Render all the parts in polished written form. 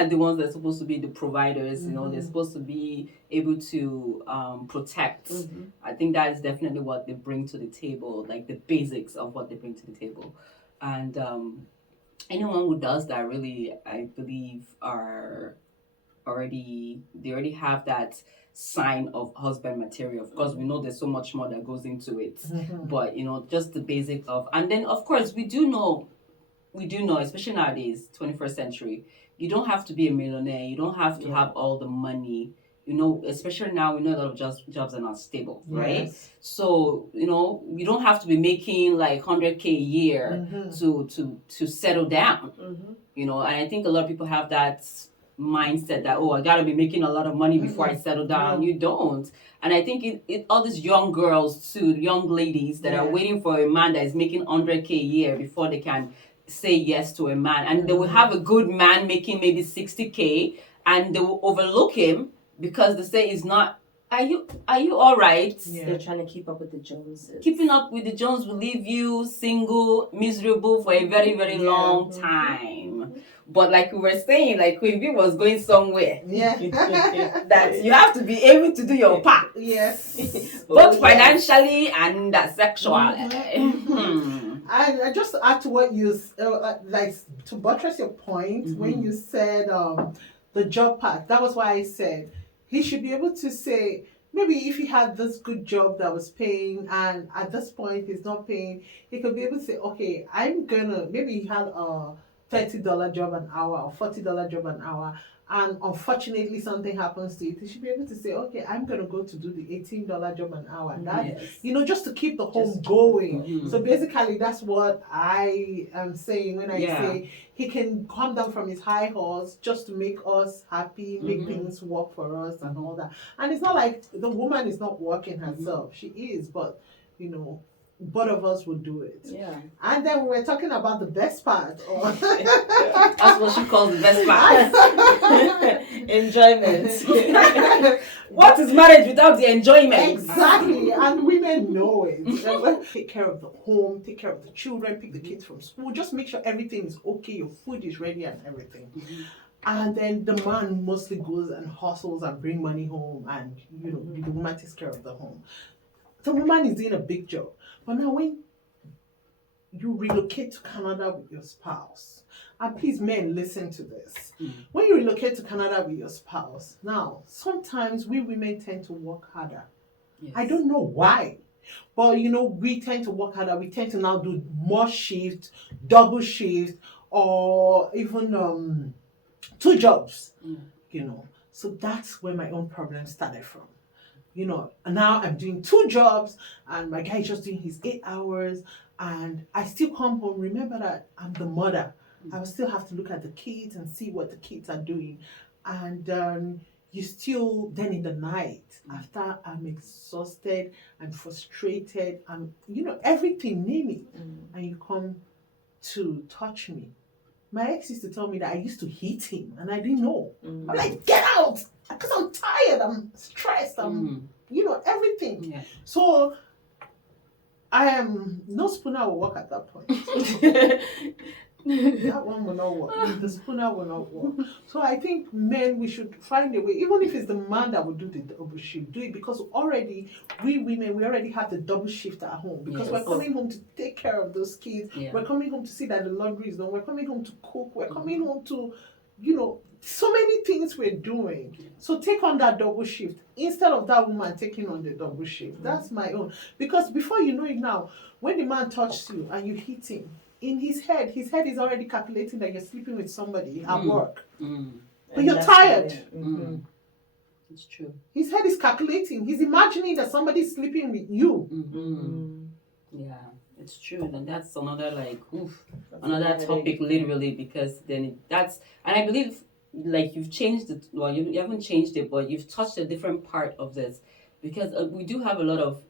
are the ones that are supposed to be the providers. They're supposed to be able to protect. I think that is definitely what they bring to the table, like the basics of what they bring to the table. And anyone who does that, really, I believe, they already have that sign of husband material. Of course, we know there's so much more that goes into it, but just the basic of, and then of course we do know, especially nowadays, 21st century, you don't have to be a millionaire, you don't have to have all the money. Especially now, we know a lot of jobs are not stable, right? Yes. So you don't have to be making like 100K a year to settle down. And I think a lot of people have that mindset that, I gotta be making a lot of money before I settle down. You don't. And I think all these young girls too, young ladies that are waiting for a man that is making 100K a year before they can say yes to a man, and they will have a good man making maybe 60K, and they will overlook him because they say he's not. Are you all right? Yeah. They're trying to keep up with the Joneses. Keeping up with the Jones will leave you single, miserable for a very, very long time. But like we were saying, like Queen B was going somewhere. Yeah. That you have to be able to do your part. Yes. Both financially and sexually. And I just to add to what you like, to buttress your point, when you said the job part, that was why I said he should be able to say, maybe if he had this good job that was paying and at this point he's not paying, he could be able to say, okay, maybe he had a $30 job an hour or $40 job an hour, and unfortunately something happens to it, he should be able to say, okay, I'm going to go to do the $18 job an hour. And that, just to keep the home going. So basically that's what I am saying when I say he can come down from his high horse just to make us happy, make things work for us and all that. And it's not like the woman is not working herself. She is, but, both of us will do it. Yeah. And then we're talking about the best part. That's what she calls the best part. Enjoyment. What is marriage without the enjoyment? Exactly. And women know it. Take care of the home, take care of the children, pick the kids from school. Just make sure everything is okay, your food is ready and everything. And then the man mostly goes and hustles and bring money home, and the woman takes care of the home. The woman is doing a big job. But now when you relocate to Canada with your spouse, and please men, listen to this. When you relocate to Canada with your spouse, now sometimes we women tend to work harder. Yes. I don't know why. But we tend to work harder. We tend to now do more shifts, double shifts, or even 2 jobs. So that's where my own problem started from. And now I'm doing 2 jobs, and my guy is just doing his 8 hours, and I still come home. Remember that I'm the mother. I will still have to look at the kids and see what the kids are doing. And you still, then in the night, after I'm exhausted, I'm frustrated, I'm, everything, name it, and you come to touch me. My ex used to tell me that I used to hit him, and I didn't know. I'm like, get out! Because I'm tired, I'm stressed, I'm, everything. Yeah. So, I am, no spooner will work at that point. That one will not work. The spooner will not work. So I think men, we should find a way, even if it's the man that will do the double shift, do it, because already, we women, we already have the double shift at home, because we're coming home to take care of those kids, we're coming home to see that the laundry is done, we're coming home to cook, we're coming home to, so many things we're doing. So take on that double shift instead of that woman taking on the double shift. That's my own. Because before you know it now, when the man touches you and you hit him, in his head is already calculating that you're sleeping with somebody at work. But you're tired. It's true. His head is calculating. He's imagining that somebody's sleeping with you. Yeah, it's true. And that's another another topic literally, because then and I believe you've changed it. Well, you haven't changed it, but you've touched a different part of this, because we do have a lot of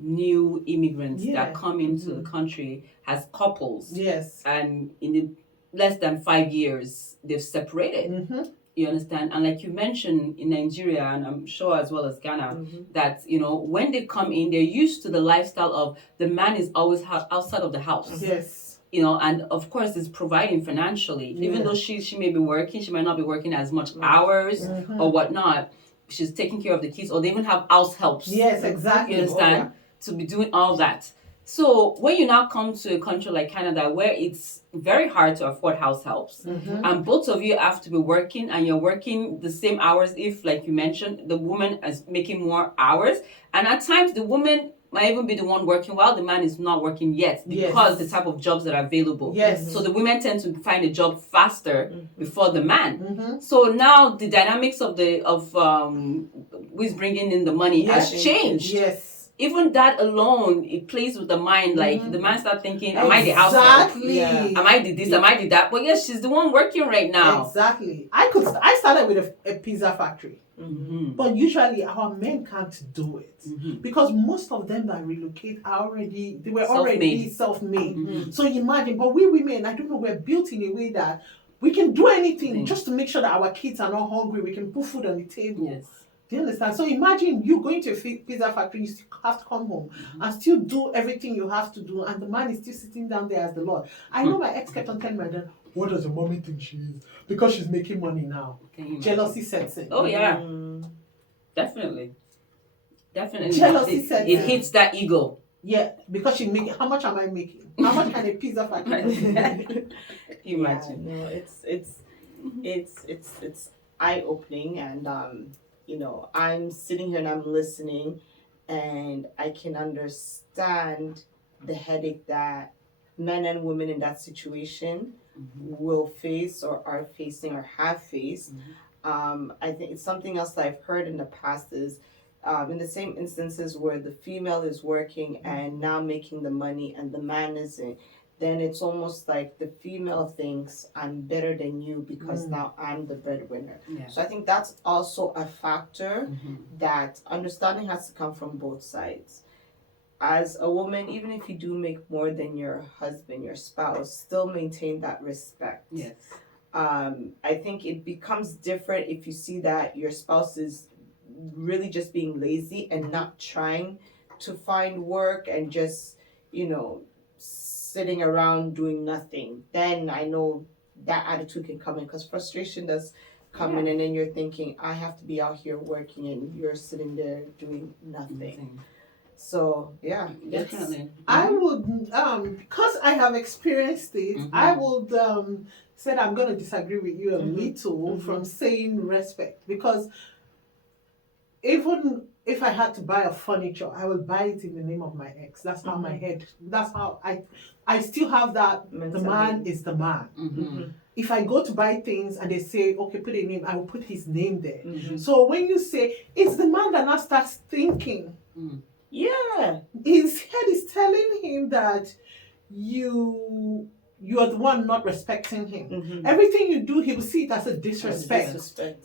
new immigrants that come into the country as couples. Yes. And in less than 5 years, they've separated. You understand? And like you mentioned, in Nigeria, and I'm sure as well as Ghana, that, when they come in, they're used to the lifestyle of the man is always outside of the house. Yes. you know, and of course is providing financially. Even though she may be working, she might not be working as much hours or whatnot. She's taking care of the kids, or they even have house helps. Yes, exactly. You understand? To be doing all that. So when you now come to a country like Canada, where it's very hard to afford house helps, and both of you have to be working, and you're working the same hours, if, like you mentioned, the woman is making more hours, and at times the woman might even be the one working while the man is not working yet, because the type of jobs that are available. Yes. So the women tend to find a job faster before the man. So now the dynamics of who is bringing in the money has changed. Yes. Even that alone, it plays with the mind. Like the man start thinking, "Am I the house help? Exactly. Am I the this? Am I the that?" But yes, she's the one working right now. Exactly. I started with a pizza factory. But usually our men can't do it because most of them that relocate were already self-made. So imagine, but we women, I don't know, we're built in a way that we can do anything just to make sure that our kids are not hungry. We can put food on the table. Yes. Do you understand? So imagine you going to a pizza factory, you still have to come home and still do everything you have to do, and the man is still sitting down there as the Lord. I know my ex kept on telling my dad, "What does your mommy think she is? Because she's making money now." Jealousy sets in. Oh yeah, definitely. Jealousy sets in. It hits that ego. Yeah, because she's making. How much am I making? How much can a pizza factory make? Imagine. No, it's eye opening, and you know, I'm sitting here and I'm listening, and I can understand the headache that men and women in that situation will face or are facing or have faced. I think it's something else that I've heard in the past is in the same instances where the female is working and now making the money and the man isn't, then it's almost like the female thinks I'm better than you because now I'm the breadwinner. Yeah. So I think that's also a factor that understanding has to come from both sides. As a woman, even if you do make more than your husband, your spouse, still maintain that respect. Yes. I think it becomes different if you see that your spouse is really just being lazy and not trying to find work and just, you know, sitting around doing nothing. Then I know that attitude can come in because frustration does come in, and then you're thinking, I have to be out here working and you're sitting there doing nothing. So yeah, Definitely. I would because I have experienced it, I would say that I'm going to disagree with you a little from saying respect, because even if I had to buy a furniture, I would buy it in the name of my ex. That's how that's how I still have that mentality. The man is the man. If I go to buy things and they say, okay, put a name, I will put his name there. So when you say, it's the man that now starts thinking. Yeah. His head is telling him that you are the one not respecting him. Everything you do, he will see it as a disrespect.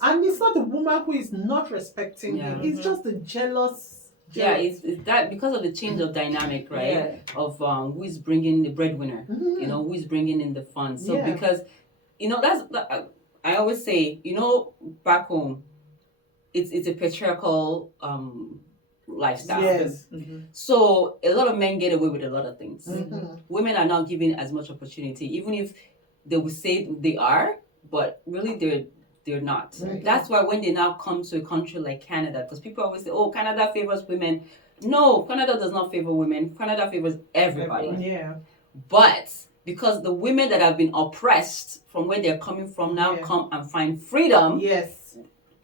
And it's not the woman who is not respecting him. It's just the jealous. Yeah, it's that because of the change of dynamic, right? Of who is bringing the breadwinner, you know, who is bringing in the funds. So because, you know, I always say, you know, back home, it's a patriarchal lifestyle. Yes. So a lot of men get away with a lot of things. Women are not given as much opportunity, even if they would say they are, but really they're not. That's why when they now come to a country like Canada, because people always say, oh, Canada favors women. No, Canada does not favor women. Canada favors everybody. Yeah. But because the women that have been oppressed from where they're coming from now come and find freedom. Yes.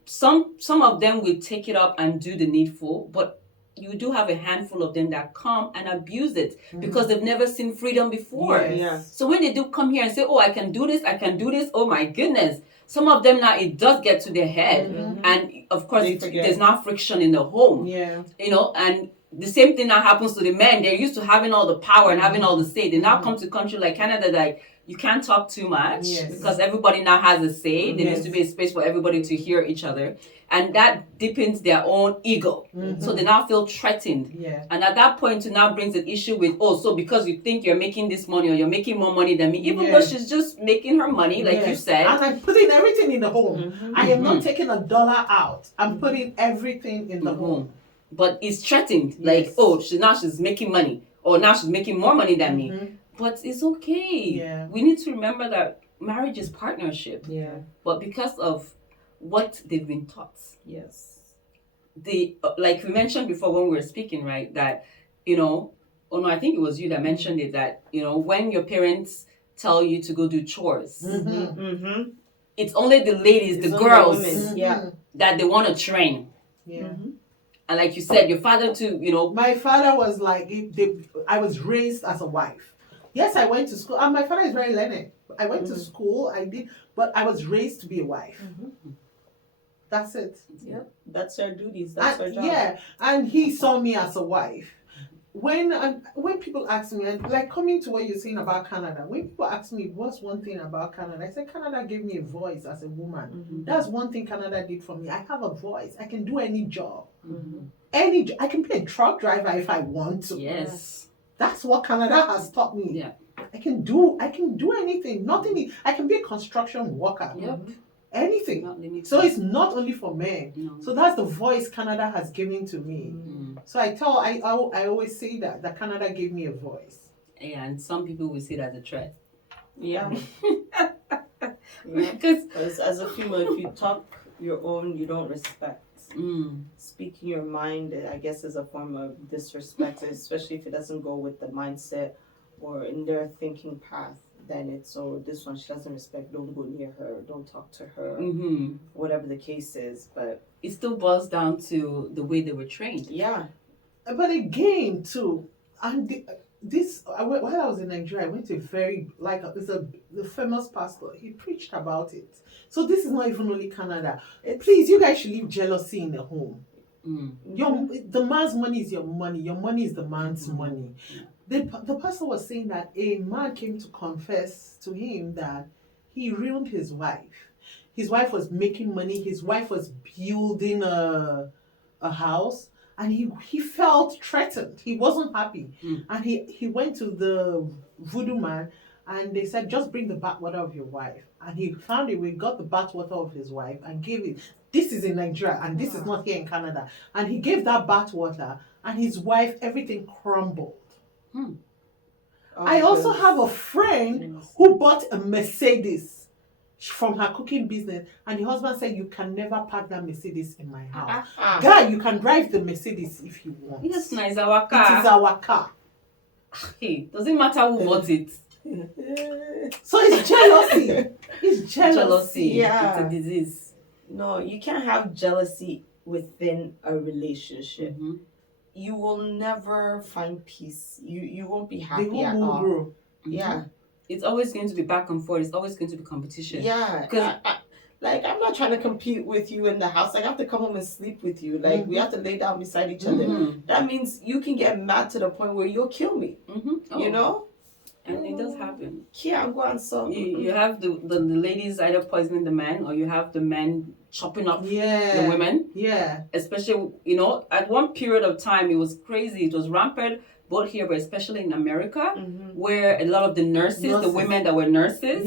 Some of them will take it up and do the needful, but you do have a handful of them that come and abuse it because they've never seen freedom before. Yes. So when they do come here and say, oh, I can do this,¬ oh my goodness. Some of them now, it does get to their head. And of course, there's now friction in the home. Yeah. You know, and the same thing now happens to the men. They're used to having all the power and having all the say. They now come to a country like Canada, like, you can't talk too much because everybody now has a say. There needs to be a space for everybody to hear each other. And that deepens their own ego. So they now feel threatened. Yeah. And at that point, it now brings an issue with, oh, so because you think you're making this money or you're making more money than me, even though she's just making her money, like you said. And I'm putting everything in the home. I am not taking $1 out. I'm putting everything in the home. But it's threatened. Like, oh, she's making money. Or now she's making more money than me. But it's okay. Yeah. We need to remember that marriage is partnership. Yeah. But because of what they've been taught, Yes. like we mentioned before when we were speaking, right? That, oh no, I think it was you that mentioned it, that, when your parents tell you to go do chores, Mm-hmm. Mm-hmm. it's only the ladies, It's the only girls, women. Yeah. that they want to train. Yeah. Mm-hmm. And like you said, your father too, My father was like, I was raised as a wife. Yes, I went to school, and my father is very learned. I went to school, but I was raised to be a wife. Mm-hmm. That's it. Yep. That's our duties. That's our job. Yeah, and he saw me as a wife. When people ask me, and like coming to what you're saying about Canada, when people ask me what's one thing about Canada, I said Canada gave me a voice as a woman. Mm-hmm. That's one thing Canada did for me. I have a voice. I can do any job. Mm-hmm. I can be a truck driver if I want to. Yes. That's what Canada has taught me. Yeah. I can do anything. Nothing. I can be a construction worker. Yep. Anything. Not limited. So it's not only for men. No. So that's the voice Canada has given to me. Mm. So I always say that Canada gave me a voice. Yeah, and some people will see it as a threat. Yeah. Because as a female, if you talk your own, you don't respect. mm, Speaking your mind, I guess, is a form of disrespect, especially if it doesn't go with the mindset or in their thinking path. Then it's, this one she doesn't respect, don't go near her, don't talk to her, whatever the case is. But it still boils down to the way they were trained. yeah. But again, too, and while I was in Nigeria, I went to the famous pastor. He preached about it. So this is not even only Canada. Please, you guys should leave jealousy in the home. The man's money is your money. Your money is the man's money. The pastor was saying that a man came to confess to him that he ruined his wife. His wife was making money. His wife was building a house. And he felt threatened. He wasn't happy. And he went to the voodoo man, and they said, just bring the bathwater of your wife. And he found it. We got the bathwater of his wife and gave it. This is in Nigeria, and this is not here in Canada. And he gave that bathwater, and his wife, everything crumbled. I also have a friend who bought a Mercedes from her cooking business, and the husband said, you can never park that Mercedes in my house. Guy, you can drive the Mercedes if you want. Yes, na, it's our car. It is our car. Hey, doesn't matter who bought it. So it's jealousy. It's jealousy. Yeah. It's a disease. No, you can't have jealousy within a relationship. You will never find peace. You won't be happy They at won't all. grow. Yeah. It's always going to be back and forth. It's always going to be competition. Yeah. Because I'm not trying to compete with you in the house. Like, I have to come home and sleep with you. Like, we have to lay down beside each other. That means you can get mad to the point where you'll kill me. You know? And it does happen. Yeah, I'm going so. You have the ladies either poisoning the men, or you have the men chopping up the women. Yeah. Especially, at one period of time, it was crazy. It was rampant, both here, but especially in America, where a lot of the nurses, the women that were nurses,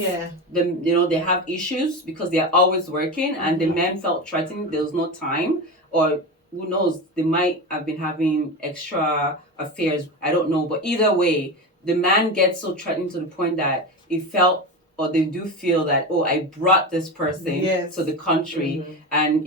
they have issues because they are always working, and the men felt threatened. There was no time, or who knows, they might have been having extra affairs. I don't know, but either way, the man gets so threatened to the point that it felt, or they do feel that, oh, I brought this person to the country, and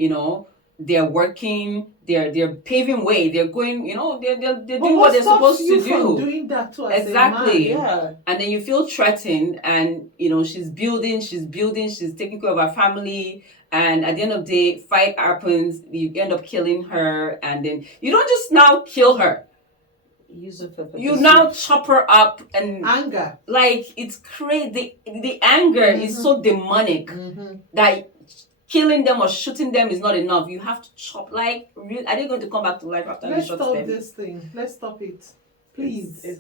they're working, they're paving way, they're going, they're doing what they're supposed to do. From doing that too, as exactly. a man. And then you feel threatened, and she's building, she's taking care of her family, and at the end of the day, fight happens, you end up killing her, and then you don't just now kill her. You now chop her up, and anger. Like, it's crazy. The anger is so demonic that killing them or shooting them is not enough. You have to chop. Like, are they going to come back to life after you shot them? Let's stop this thing. Let's stop it. Please.